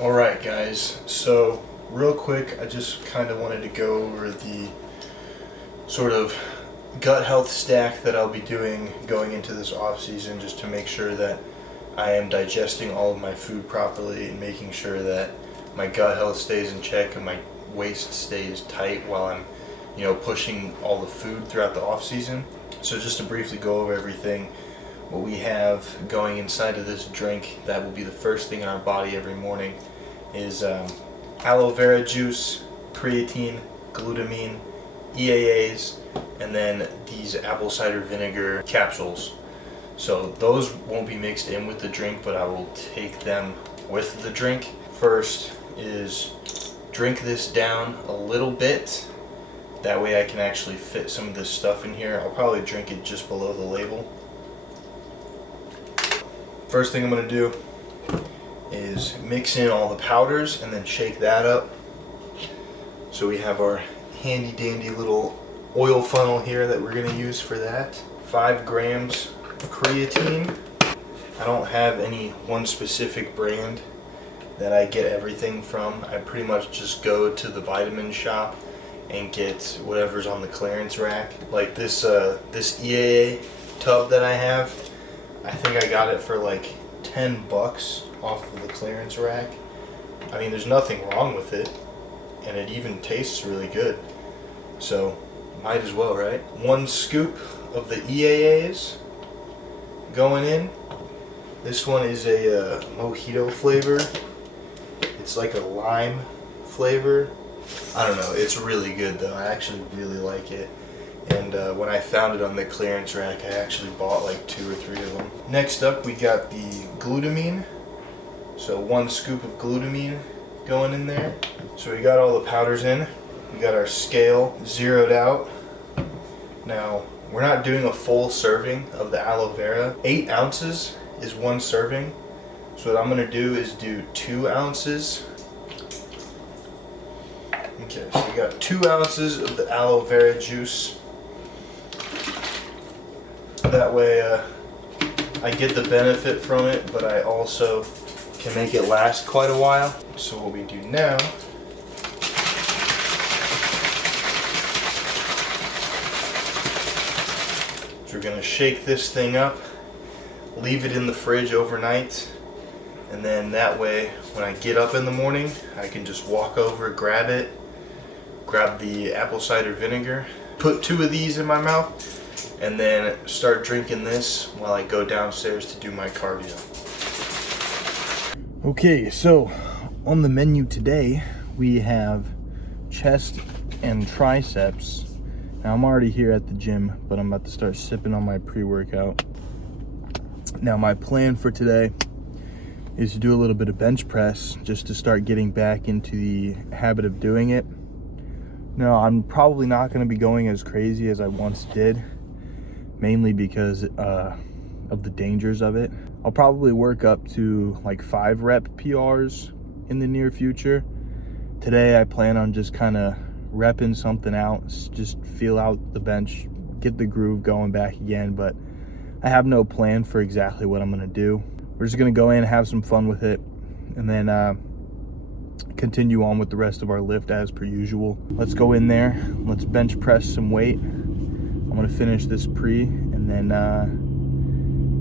All right, guys. So real quick, I just kind of wanted to go over the sort of gut health stack that I'll be doing going into this off season, just to make sure that I am digesting all of my food properly and making sure that my gut health stays in check and my waist stays tight while I'm, pushing all the food throughout the off season. So just to briefly go over everything, what we have going inside of this drink that will be the first thing in our body every morning is aloe vera juice, creatine, glutamine, EAAs, and then these apple cider vinegar capsules. So those won't be mixed in with the drink, but I will take them with the drink. First is drink this down a little bit. That way I can actually fit some of this stuff in here. I'll probably drink it just below the label. First thing I'm going to do is mix in all the powders and then shake that up. So we have our handy dandy little oil funnel here that we're going to use for that. 5 grams of creatine. I don't have any one specific brand that I get everything from. I pretty much just go to the vitamin shop and get whatever's on the clearance rack. Like this EAA tub that I have, I think I got it for like $10 off of the clearance rack. I mean, there's nothing wrong with it, and it even tastes really good. So, might as well, right? 1 scoop of the EAAs going in. This one is a mojito flavor. It's like a lime flavor. I don't know, it's really good though. I actually really like it. And when I found it on the clearance rack, I actually bought like 2 or 3 of them. Next up, we got the glutamine. So 1 scoop of glutamine going in there. So we got all the powders in. We got our scale zeroed out. Now, we're not doing a full serving of the aloe vera. 8 ounces is 1 serving. So what I'm gonna do is do 2 ounces. Okay, so we got 2 ounces of the aloe vera juice. That way I get the benefit from it, but I also can make it last quite a while. So what we do now is we're gonna shake this thing up, leave it in the fridge overnight, and then that way when I get up in the morning, I can just walk over, grab it, grab the apple cider vinegar, put 2 of these in my mouth, and then start drinking this while I go downstairs to do my cardio. Okay, so on the menu today, we have chest and triceps. Now I'm already here at the gym, but I'm about to start sipping on my pre-workout. Now my plan for today is to do a little bit of bench press just to start getting back into the habit of doing it. No, I'm probably not going to be going as crazy as I once did, mainly because of the dangers of it. I'll probably work up to like 5 rep PRs in the near future. Today I plan on just kind of repping something out, just feel out the bench, get the groove going back again, but I have no plan for exactly what I'm going to do. We're just going to go in and have some fun with it, and then continue on with the rest of our lift as per usual. Let's go in there, let's bench press some weight. I'm gonna finish this pre, and then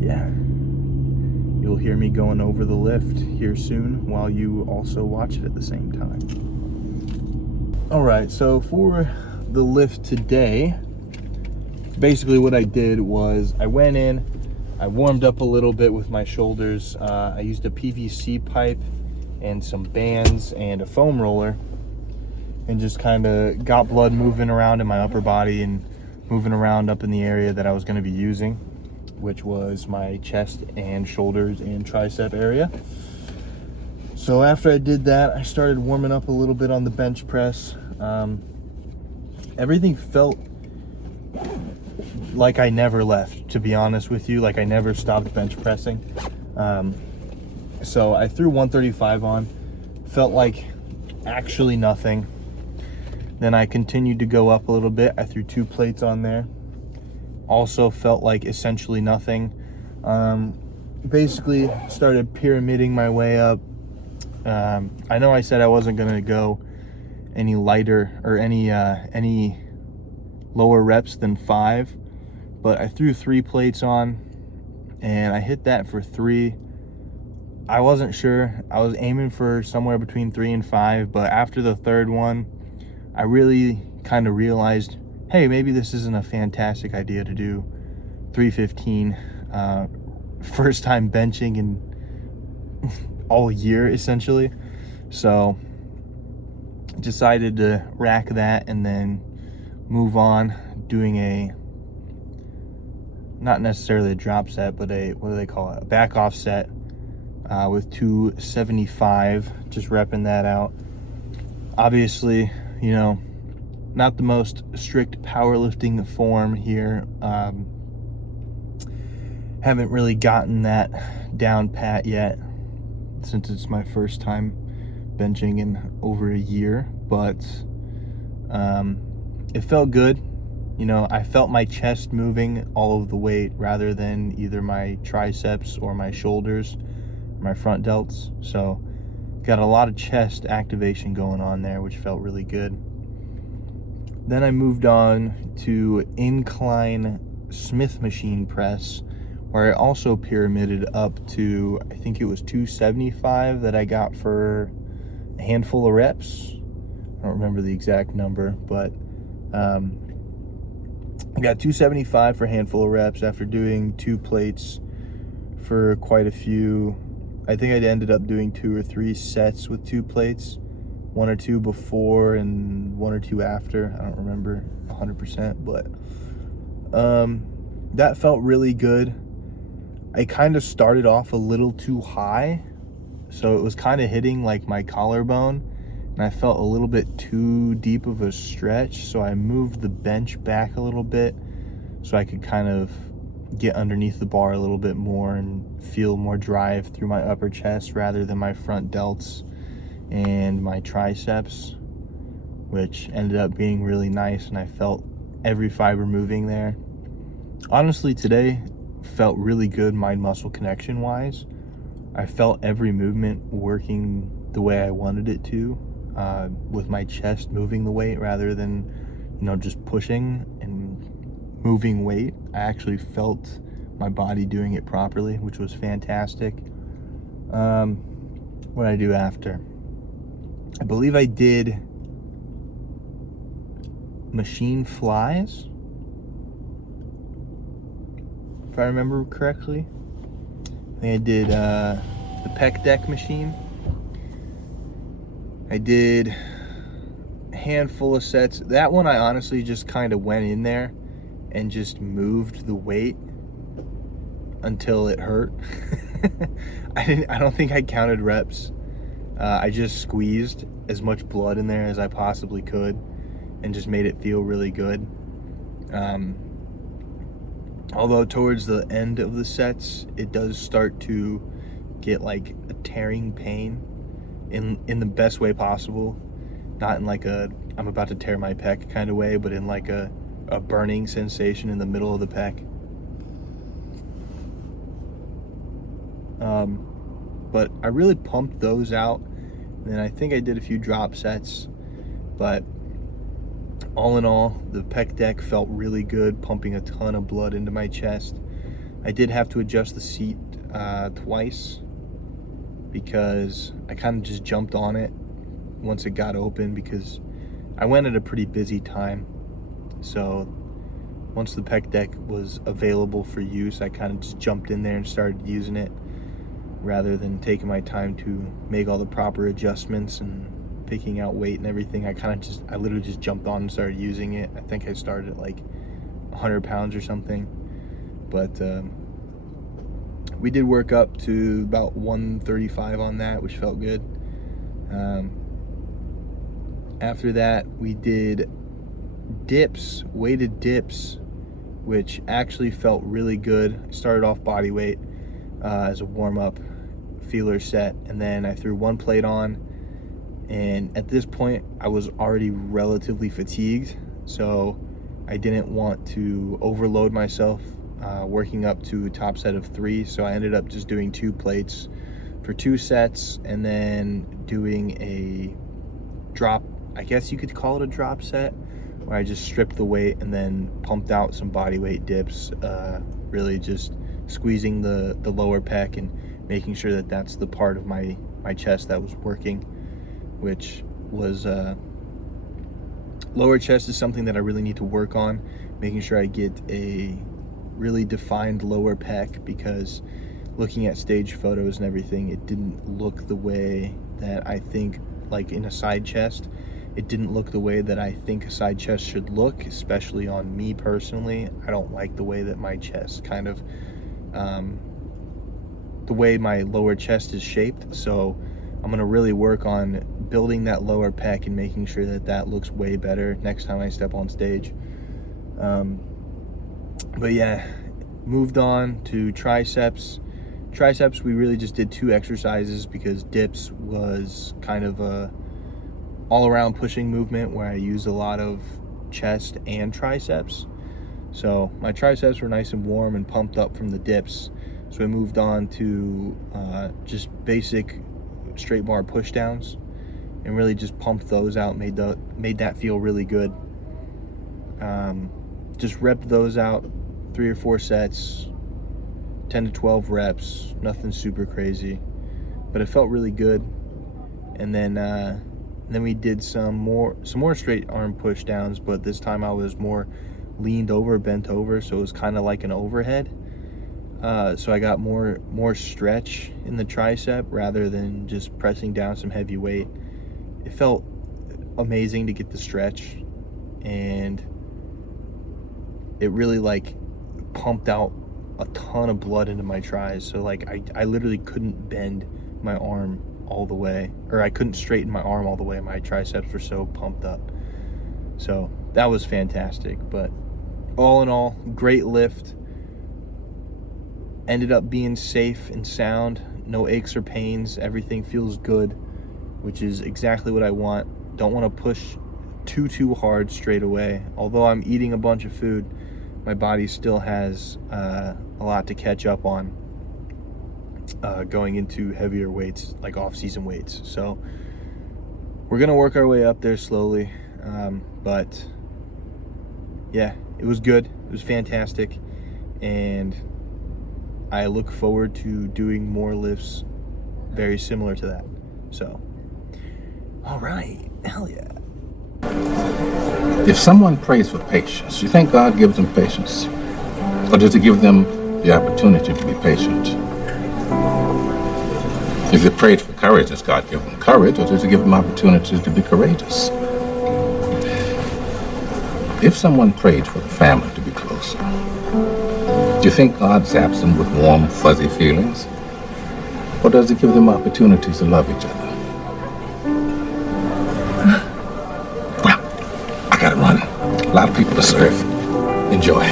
yeah, you'll hear me going over the lift here soon while you also watch it at the same time. All right, so for the lift today, basically what I did was I went in, I warmed up a little bit with my shoulders. I used a PVC pipe and some bands and a foam roller, and just kind of got blood moving around in my upper body and moving around up in the area that I was going to be using, which was my chest and shoulders and tricep area. So after I did that, I started warming up a little bit on the bench press. Everything felt like I never left, to be honest with you, like I never stopped bench pressing. So I threw 135 on, felt like actually nothing. Then I continued to go up a little bit. I threw 2 plates on there. Also felt like essentially nothing. Basically started pyramiding my way up. I know I said I wasn't gonna go any lighter or any lower reps than 5, but I threw 3 plates on and I hit that for 3. I wasn't sure. I was aiming for somewhere between 3 and 5, but after the third one, I really kind of realized, hey, maybe this isn't a fantastic idea to do 315. First time benching in all year, essentially. So decided to rack that and then move on, doing a, not necessarily a drop set, but a, what do they call it, a back off set with 275, just repping that out. Obviously, you know, not the most strict powerlifting form here. Haven't really gotten that down pat yet, since it's my first time benching in over a year, but it felt good. You know, I felt my chest moving all of the weight rather than either my triceps or my shoulders, my front delts. So got a lot of chest activation going on there, which felt really good. Then I moved on to incline Smith machine press, where I also pyramided up to, I think it was 275 that I got for a handful of reps. I don't remember the exact number, but I got 275 for a handful of reps after doing 2 plates for quite a few. I think I ended up doing 2 or 3 sets with 2 plates, 1 or 2 before and 1 or 2 after. I don't remember 100%, but that felt really good. I kind of started off a little too high, so it was kind of hitting like my collarbone, and I felt a little bit too deep of a stretch, so I moved the bench back a little bit so I could kind of get underneath the bar a little bit more and feel more drive through my upper chest rather than my front delts and my triceps, which ended up being really nice, and I felt every fiber moving there. Honestly, today felt really good mind-muscle connection wise. I felt every movement working the way I wanted it to, with my chest moving the weight rather than, you know, just pushing and moving weight. I actually felt my body doing it properly, which was fantastic. What did I do after? I believe I did machine flies, if I remember correctly. I think I did the pec deck machine. I did a handful of sets. That one I honestly just kind of went in there and just moved the weight until it hurt. I don't think I counted reps. I just squeezed as much blood in there as I possibly could and just made it feel really good. Although towards the end of the sets, it does start to get like a tearing pain in the best way possible. Not in like a, I'm about to tear my pec kind of way, but in like a burning sensation in the middle of the pec. But I really pumped those out, and then I think I did a few drop sets, but all in all, the pec deck felt really good, pumping a ton of blood into my chest. I did have to adjust the seat twice because I kind of just jumped on it once it got open, because I went at a pretty busy time. So once the pec deck was available for use, I kind of just jumped in there and started using it rather than taking my time to make all the proper adjustments and picking out weight and everything. I literally just jumped on and started using it. I think I started at like 100 pounds or something, but we did work up to about 135 on that, which felt good. After that, we did dips, weighted dips, which actually felt really good. I started off body weight as a warm-up feeler set, and then I threw 1 plate on, and at this point I was already relatively fatigued, so I didn't want to overload myself working up to a top set of 3, so I ended up just doing 2 plates for 2 sets, and then doing a drop, I guess you could call it a drop set, where I just stripped the weight and then pumped out some body weight dips, really just squeezing the lower pec and making sure that that's the part of my chest that was working, which was lower chest is something that I really need to work on, making sure I get a really defined lower pec, because looking at stage photos and everything, it didn't look the way that I think, like in a side chest, it didn't look the way that I think a side chest should look, especially on me personally. I don't like the way that my chest kind of, the way my lower chest is shaped. So I'm gonna really work on building that lower pec and making sure that that looks way better next time I step on stage. But yeah, moved on to triceps. Triceps, we really just did 2 exercises because dips was kind of a all-around pushing movement where I used a lot of chest and triceps. So my triceps were nice and warm and pumped up from the dips. So we moved on to just basic straight bar push downs and really just pumped those out, made that feel really good. Just repped those out, 3 or 4 sets, 10 to 12 reps, nothing super crazy, but it felt really good. And then we did some more straight arm push downs, but this time I was more leaned over, bent over, so it was kind of like an overhead. So I got more stretch in the tricep rather than just pressing down some heavy weight. It felt amazing to get the stretch, and it really like pumped out a ton of blood into my tris. So like I literally couldn't bend my arm all the way, or I couldn't straighten my arm all the way. My triceps were so pumped up. So that was fantastic. But all in all, great lift. Ended up being safe and sound, no aches or pains. Everything feels good, which is exactly what I want. Don't want to push too hard straight away. Although I'm eating a bunch of food, my body still has a lot to catch up on going into heavier weights, like off-season weights. So we're gonna work our way up there slowly, but yeah, it was good. It was fantastic, and I look forward to doing more lifts very similar to that. So, all right, hell yeah. If someone prays for patience, you think God gives them patience? Or does he give them the opportunity to be patient? If they prayed for courage, does God give them courage, or does he give them opportunities to be courageous? If someone prayed for the family to be closer, do you think God zaps them with warm, fuzzy feelings? Or does he give them opportunities to love each other? Well, I gotta run. A lot of people to serve. Enjoy.